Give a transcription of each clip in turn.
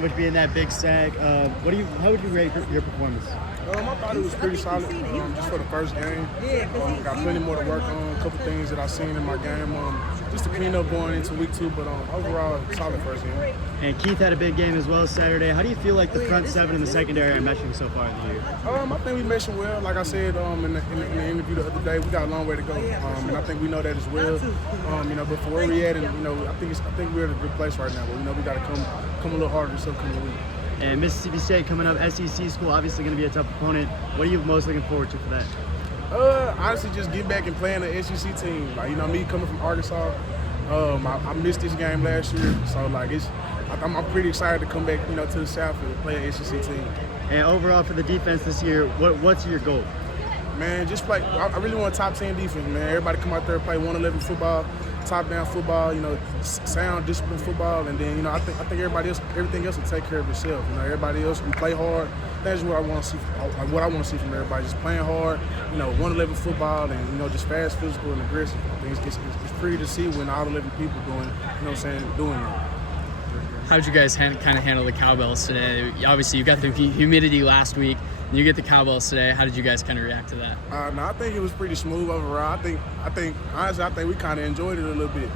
Would be in that big sack. How would you rate your performance? I thought it was pretty solid just for the first game. Got plenty more to work on, a couple things that I seen in my game. Just to clean up going into week 2, but overall, solid first game. And Keith had a big game as well Saturday. How do you feel like the front seven and the secondary are meshing so far in the year? I think we meshing well. Like I said in the interview the other day, we got a long way to go, and I think we know that as well. But for where we at, and I think we're in a good place right now. But we got to come a little harder this upcoming week. And Mississippi State coming up, SEC school, obviously going to be a tough opponent. What are you most looking forward to for that? Honestly, just get back and playing the SEC team. Like, me coming from Arkansas, I missed this game last year, so I'm pretty excited to come back, to the South and play an SEC team. And overall for the defense this year, what's your goal? Man, just play. I really want a top 10 defense, man. Everybody come out there and play 111 football, top-down football, sound, disciplined football, and then, I think everything else will take care of itself. Everybody else can play hard. That's what I want to see. What I want to see from everybody, just playing hard, 111 football, and just fast, physical, and aggressive. I think it's pretty to see when all 11 people doing it. How did you guys kind of handle the cowbells today? Obviously, you got the humidity last week. You get the cowbells today. How did you guys kind of react to that? No, I think it was pretty smooth overall. Honestly, I think we kind of enjoyed it a little bit.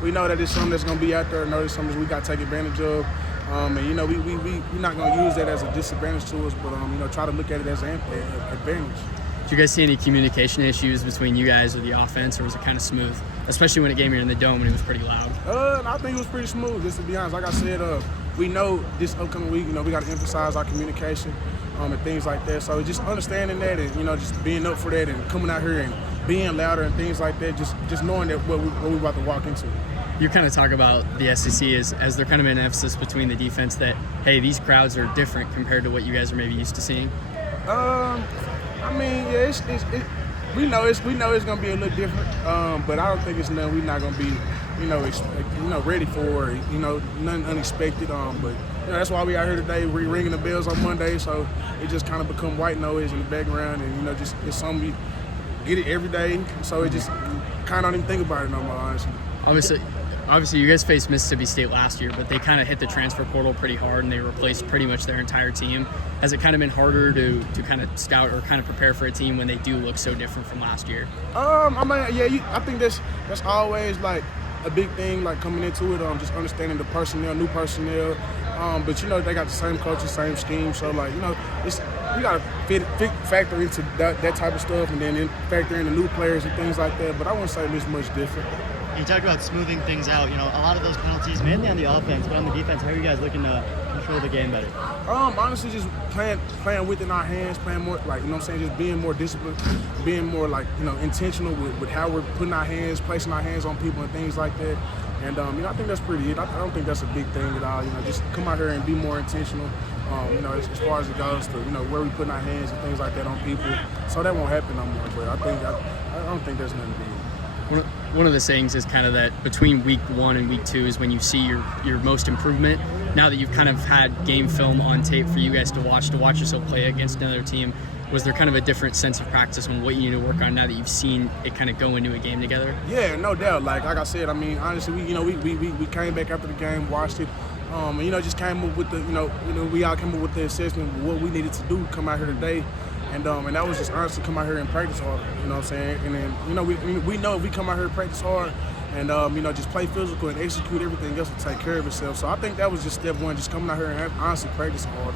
We know that it's something that's going to be out there. Know it's something we got to take advantage of. And we're not going to use that as a disadvantage to us, but try to look at it as an advantage. Did you guys see any communication issues between you guys or the offense, or was it kind of smooth? Especially when it came here in the dome and it was pretty loud. I think it was pretty smooth, just to be honest. Like I said, we know this upcoming week, we got to emphasize our communication and things like that. So just understanding that and, just being up for that and coming out here and being louder and things like that, just knowing that what we're about to walk into. You kind of talk about the SEC as there kind of an emphasis between the defense that, hey, these crowds are different compared to what you guys are maybe used to seeing. We know it's gonna be a little different, but I don't think it's nothing we're not gonna be, ready for, nothing unexpected. But that's why we out here today, ringing the bells on Monday, so it just kind of become white noise in the background, and just it's something we get it every day, so it just kind of don't even think about it no more, honestly. Obviously, you guys faced Mississippi State last year, but they kind of hit the transfer portal pretty hard, and they replaced pretty much their entire team. Has it kind of been harder to kind of scout or kind of prepare for a team when they do look so different from last year? I think that's always like a big thing, like coming into it, just understanding the personnel, new personnel. But they got the same culture, same scheme, so you got to factor into that type of stuff, and then factor in the new players and things like that. But I wouldn't say it's much different. You talked about smoothing things out. A lot of those penalties, mainly on the offense, but on the defense, how are you guys looking to control the game better? Honestly, just playing within our hands, playing more, just being more disciplined, being more, intentional with how we're putting our hands, placing our hands on people and things like that. And, I think that's pretty it. I don't think that's a big thing at all. Just come out here and be more intentional, as far as it goes to, where we putting our hands and things like that on people. So that won't happen no more. But I don't think there's nothing big. One of the sayings is kind of that between week 1 and week 2 is when you see your most improvement. Now that you've kind of had game film on tape for you guys to watch yourself play against another team, was there kind of a different sense of practice on what you need to work on now that you've seen it kind of go into a game together? Yeah, no doubt. Like I said, honestly, we came back after the game, watched it, and just came up with we all came up with the assessment of what we needed to do, come out here today. And that was just honestly come out here and practice hard, what I'm saying? And then, we know if we come out here and practice hard and, just play physical and execute, everything else will take care of itself. So I think that was just step one, just coming out here and honestly practice hard.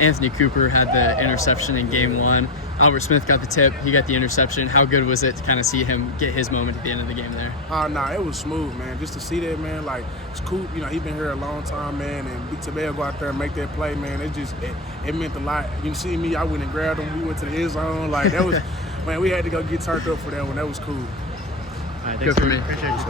Anthony Cooper had the interception in game 1. Albert Smith got the tip. He got the interception. How good was it to kind of see him get his moment at the end of the game there? It was smooth, man. Just to see that, man, it's cool. He been here a long time, man, and to be able to go out there and make that play, man, it meant a lot. You see me, I went and grabbed him. We went to the end zone. That was, man, we had to go get turned up for that one. That was cool. All right, thanks good for me. Appreciate you.